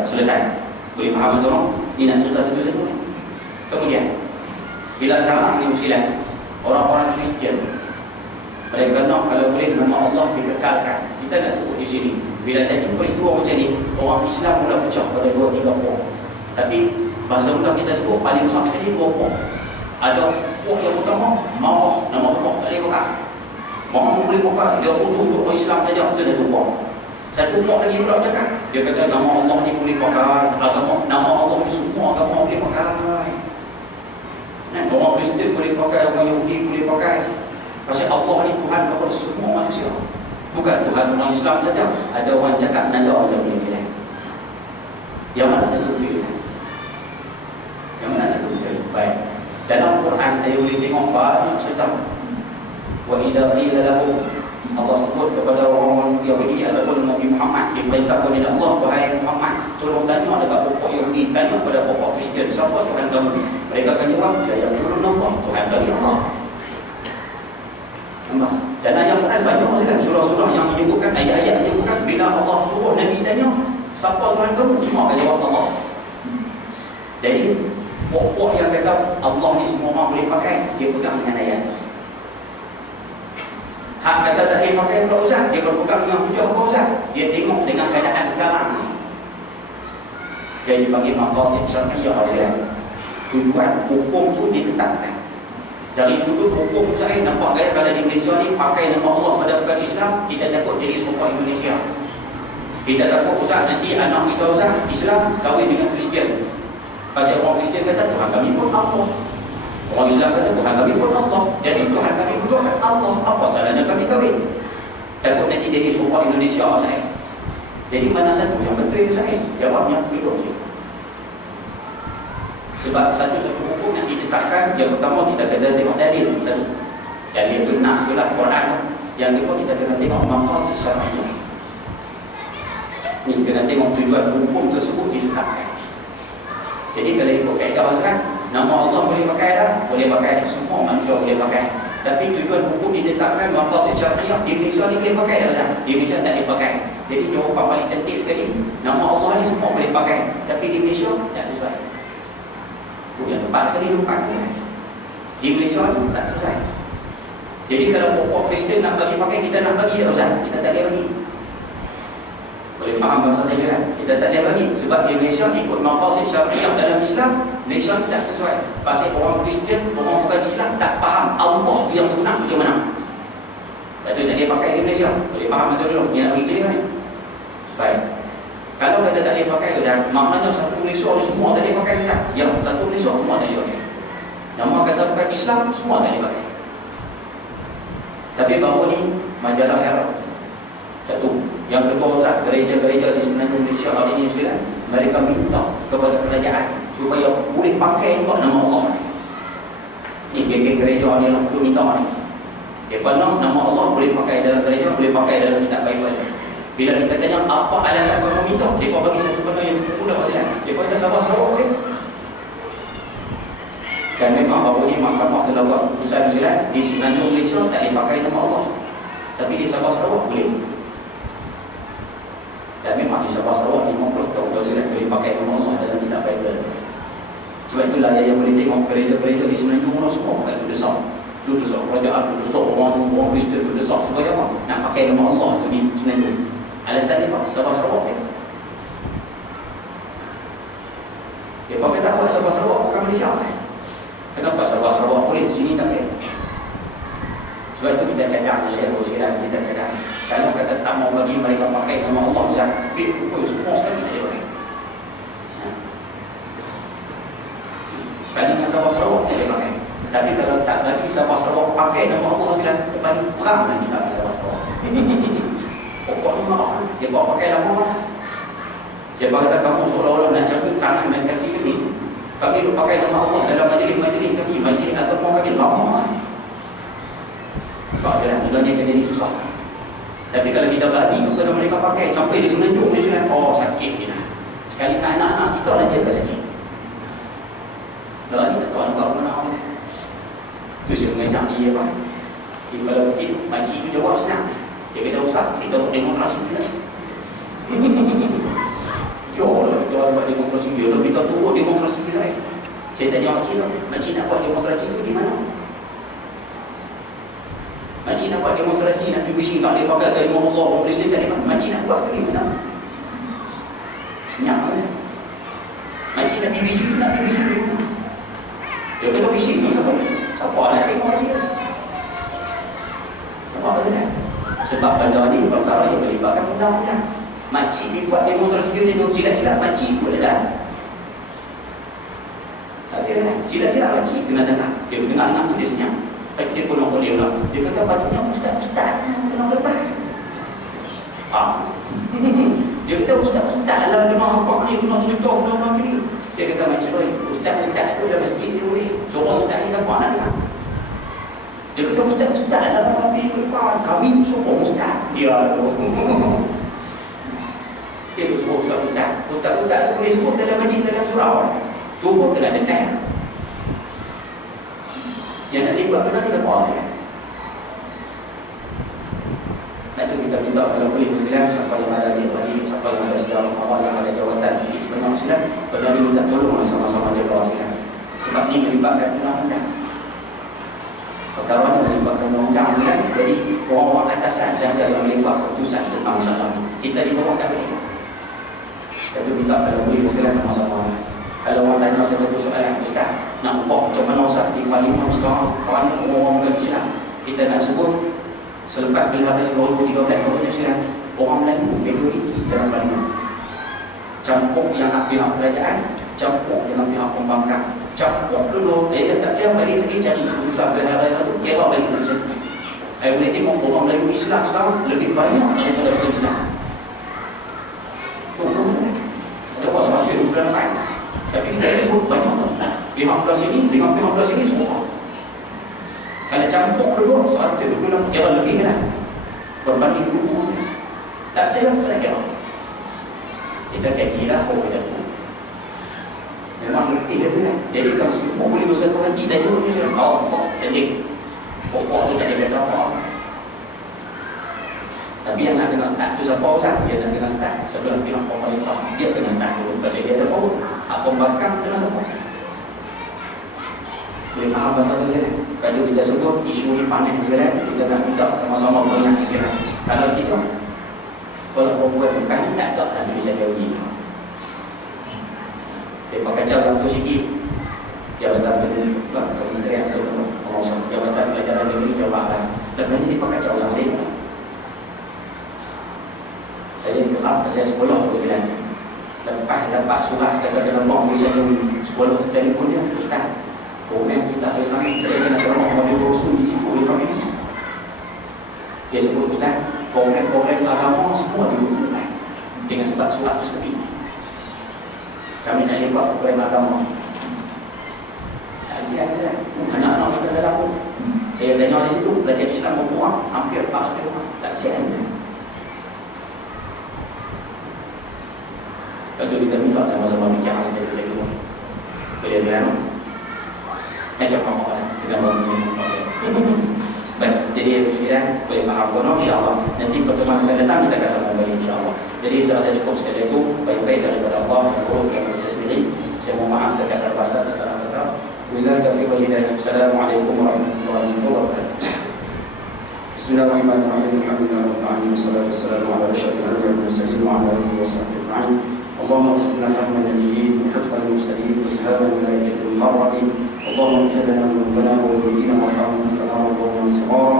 Baik, selesai. Boleh faham tuan? Ini nak cerita satu-satu. Kemudian, bila sekarang ni Muslim, orang-orang Kristian, mereka nak kalau boleh nama Allah dikekalkan. Kita nak sebut di sini. Bila jadi peristiwa macam ni, orang Islam mula pecah pada 2-3 puak. Tapi bahasa mudah kita sebut paling besar sekali 2 puak. Ada puak yang pertama, marah, nama Allah tak boleh pakai. Marah boleh pakai, dia khusus untuk orang Islam saja, itu satu puak. Satu puak lagi pula cakap, dia kata nama Allah ni boleh pakai, agama, nama Allah ni semua agama boleh pakai. Orang Kristian boleh pakai, orang Yahudi boleh pakai. Pasal Allah ni Tuhan kepada semua manusia. Bukan Tuhan orang Islam saja. Ada orang cakap nada macam ni. Yang mana satu betul? Yang mana satu betul? Baik. Dalam Quran saya boleh tengok banyak cerita. Wa idza qila lahu, Allah sebut kepada orang Yahudi ataupun Nabi Muhammad, diperintahkan oleh Allah, wahai Muhammad, tolong tanya dekat pokok Yahudi, tanya kepada pokok Kristian, siapa Tuhan kamu? Mereka akan jawab, ya yang turun Allah, Tuhan kami Allah. Nampak? Dan ayat Quran banyak kan, surah-surah yang menyebutkan, ayat-ayat menyebutkan bila Allah suruh Nabi tanya, siapa Tuhan kamu? Semua akan jawab Allah. Jadi pokok yang kata Allah ni semua orang boleh pakai, dia pegang dengan ayat. Hak kata tak boleh pakai pula Ustaz, dia berpegang dengan hujah apa Ustaz? Dia tengok dengan keadaan sekarang ni. Jadi bagi maqasid syar'iyah dia, tujuan hukum tu ditetapkan. Dari sudut hukum saya nampak gaya kalau di Malaysia ni pakai nama Allah pada bukan Islam, kita takut jadi serupa Indonesia. Kita takut Ustaz nanti anak kita Ustaz Islam kahwin dengan Kristian. Pasal orang Kristian kata Tuhan kami pun Allah. Orang Islam kata Tuhan kami pun Allah. Jadi Tuhan kami berdua kan Allah. Apa salahnya kami kahwin? Takut nanti jadi serupa Indonesia saya. Jadi mana satu yang betul saya? Jawabnya duduk je. Sebab satu-satu hukum yang ditetapkan, yang pertama kita kena tengok dalil satu. Dalil itu nas itulah Quran. Yang kedua kita kena tengok maqasid syar'iyah. Ni kena tengok tujuan hukum tersebut ditetapkan. Jadi kalau ikut kaedah sekarang, nama Allah boleh pakai dah, boleh pakai, semua manusia boleh pakai. Tapi tujuan hukum ditetapkan maqasid syar'iyah, di Malaysia ni boleh pakai dah Ustaz. Di Malaysia tak boleh pakai. Jadi jawapan paling cantik sekali, nama Allah ni semua boleh pakai, tapi di Malaysia tak sesuai. Yang tepat sekali lupa kan. Di Malaysia tu tak sesuai. Jadi kalau pokok Kristian nak bagi pakai, kita nak bagi tak Ustaz? Kita tak boleh bagi. Boleh faham bahasa saya kan? Kita tak boleh bagi. Sebab di Malaysia ikut maqasid syar'iyah dalam Islam, Malaysia tak sesuai. Pasal orang Kristian, orang bukan Islam tak faham Allah tu yang sebenar macam mana. Lepas tu tak boleh pakai di Malaysia. Boleh faham betul dulu? Ni nak bagi cerita kan? Baik. Kalau kata tak boleh pakai Ustaz, maknanya satu Malaysia ni semua tak boleh pakai Ustaz. Ya, satu Malaysia semua tak boleh pakai. Nama kata bukan Islam, semua tak boleh pakai. Tapi baru ni majalah Herald. Satu. Yang kedua Ustaz, gereja-gereja di semenanjung Malaysia hari ini Ustaz, mereka minta kepada kerajaan supaya boleh pakai juga nama Allah ni. Ni geng-geng gereja ni lah perlu minta ni. Siapa nak nama Allah boleh pakai dalam gereja, boleh pakai dalam kitab Bible. Bila kita tanya apa alasan kamu minta, mereka bagi satu benda yang cukup mudah saja. Mereka kata sabar-sabar boleh. Dan memang baru ni mahkamah telah buat keputusan Ustaz, di semenanjung Malaysia tak boleh pakai nama Allah. Tapi di Sabah-Sarawak boleh. Dan memang di Sabah-Sarawak 50 tahun Ustaz boleh pakai nama Allah dalam kitab Bible. Sebab itulah yang boleh tengok gereja-gereja di semenanjung Malaysia semua pakai tu besar. Tu besar kerajaan, tu besar orang Kristian, tu besar sebagai apa? Nak pakai nama Allah tu di semenanjung. Alasan dia apa? Sabah-Sarawak kan? Dia pakai tahu Sabah-Sarawak bukan Malaysia kan? Kenapa Sabah-Sarawak boleh, sini tak boleh? Sebab itu kita cadang ya, sekarang kita cadang. Kalau kata tak mau bagi mereka pakai nama Allah Ustaz, semua sekali tak boleh pakai. Sekali dengan Sabah-Sarawak tak boleh pakai. Tapi kalau tak bagi Sabah-Sarawak pakai nama Allah Ustaz, depan perang lagi tak bagi Sabah-Sarawak. Pokok ni marah, dia bawa pakai nama Allah. Siapa kata kamu seolah-olah nak cabut tangan dan kaki kami, kami duk pakai nama Allah dalam majlis-majlis kami, majlis agama kami lama. Sebab dia nak ni jadi susah. Tapi kalau kita bagi kepada mereka pakai sampai di semenanjung ni kan, oh sakit dia. Sekali anak-anak kita lah jaga sakit. Kalau ni tak tahu nak buat mana orang. Tu saya mengajak dia apa? Dia kalau kecil, makcik tu jawab senang. Dia kata Ustaz, kita buat demonstrasi juga. Jom Saya tanya makcik nak buat demonstrasi tu di mana? Makcik nak buat demonstrasi, nak pergi bising tak boleh pakai kalimah Allah, orang Kristian tak boleh. Makcik nak buat tu di mana? Senyap kan? Makcik nak pergi bising tu, nak pergi bising di mana? Dia kata bising tu siapa nak tengok makcik? Nampak tak? Sebab benda ni perkara yang melibatkan undang-undang. Makcik ni buat demonstrasi dia duduk cilat-cilat makcik pun dah. Tak ada lah, cilat-cilat makcik kena tengah. Dia dengar tu dia senyap. Tapi dia pun boleh pula. Dia kata patutnya ustaz kena lepas. Dia kata ustaz lah kena apa ni, kena cerita, kena apa ni. Saya kata makcik, ustaz tu dah masjid dia boleh. Seorang ustaz ni siapa nak dengar? Dia kata ustaz lah kena pergi lepas. Kami seorang ustaz. Dia tu sebut ustaz tu boleh sebut dalam majlis, dalam surau. Tu pun kena sedang. Yang nak dibuat benda ni siapa ni? Nanti kita minta kalau boleh bersilang siapa yang ada di bagi, siapa yang ada sedang awal yang ada jawatan sikit sebenarnya silang. Benda ni minta tolong sama-sama dia bawa silang. Sebab ni melibatkan undang-undang. Perkara ni melibatkan undang-undang silang. Jadi orang-orang atasan sahaja yang melibat keputusan tentang masalah ni. Kita di bawah tak boleh. Jadi minta kalau boleh bersilang sama-sama. Kalau orang tanya saya satu soalan, ustaz nak ubah macam mana ustaz di Parlimen sekarang, orang Melayu Islam kita nak sebut selepas pilihan 2013 katanya silang orang Melayu majoriti dalam Parlimen, campur yang pihak kerajaan, campur dengan pihak pembangkang, campur dulu. Tak kira balik sekali cari usaha pilihan tu kira balik macam ni. Saya boleh tengok orang Melayu Islam sekarang lebih banyak daripada orang Islam. Ada apa sebab itu bulan lain. Tapi kita sebut banyak pihak belah sini dengan pihak belah sini semua. Kalau campur dulu 120 kira lebih lah berbanding dulu. Tak kira. Kita kira kita semua memang lebih lah. Jadi kalau semua boleh bersatu hati dan dulu ni jadi pokok tu tak ada apa. Tapi yang nak kena start tu siapa Ustaz? Dia nak kena start sebelah pihak pemerintah. Dia kena start dulu. Pasal dia ada power. Hak pembangkang kena siapa? Boleh faham pasal tu saya? Kalau kita sebut isu ni panas juga kan? Kita nak minta sama-sama beringat Islam. Kalau tidak, kalau perempuan bukan tak bisa jauhi. Dia pakai kacau tu sikit. Jabatan kementerian atau pengurusan jabatan pelajaran negeri jawablah. Dan ini dia pakai kacau yang lain. Saya faham pasal sekolah tu kan. Lepas surat kata dalam bank bisa sekolah telefon dia ustaz. Program kita hari kami saya kena ceramah pada Rasul di situ di kami. Dia sebut ustaz, program agama semua dibuat dengan sebab surat tersebut. Kami nak buat program agama. Tak siap dah. Anak-anak kita dalam pun. Saya tanya di situ belajar Islam berbuang hampir 400 rumah. Tak siap dah. Kalau kita minta sama-sama bicara kita dulu. Boleh jalan. Macam apa kita bangun. Baik, jadi sekalian boleh faham kono insya-Allah. Nanti pertemuan akan datang kita akan sambung lagi insya-Allah. Jadi saya rasa cukup sekali itu baik-baik daripada Allah dan guru yang saya sendiri. Saya mohon maaf terkasar bahasa tersalah kata. Wabillahi taufiq wal hidayah. Assalamualaikum warahmatullahi wabarakatuh. Bismillahirrahmanirrahim. Alhamdulillahirabbil alamin. Wassalatu wassalamu ala asyrafil anbiya'i wal mursalin wa ala alihi washabbihi ajma'in. اللهم ارزقنا فهم النبيين وحفظ المرسلين والهام الملائكة المقربين. اللهم اغفر لنا ذنوبنا ووالدينا وارحمنا كما ربونا صغارا.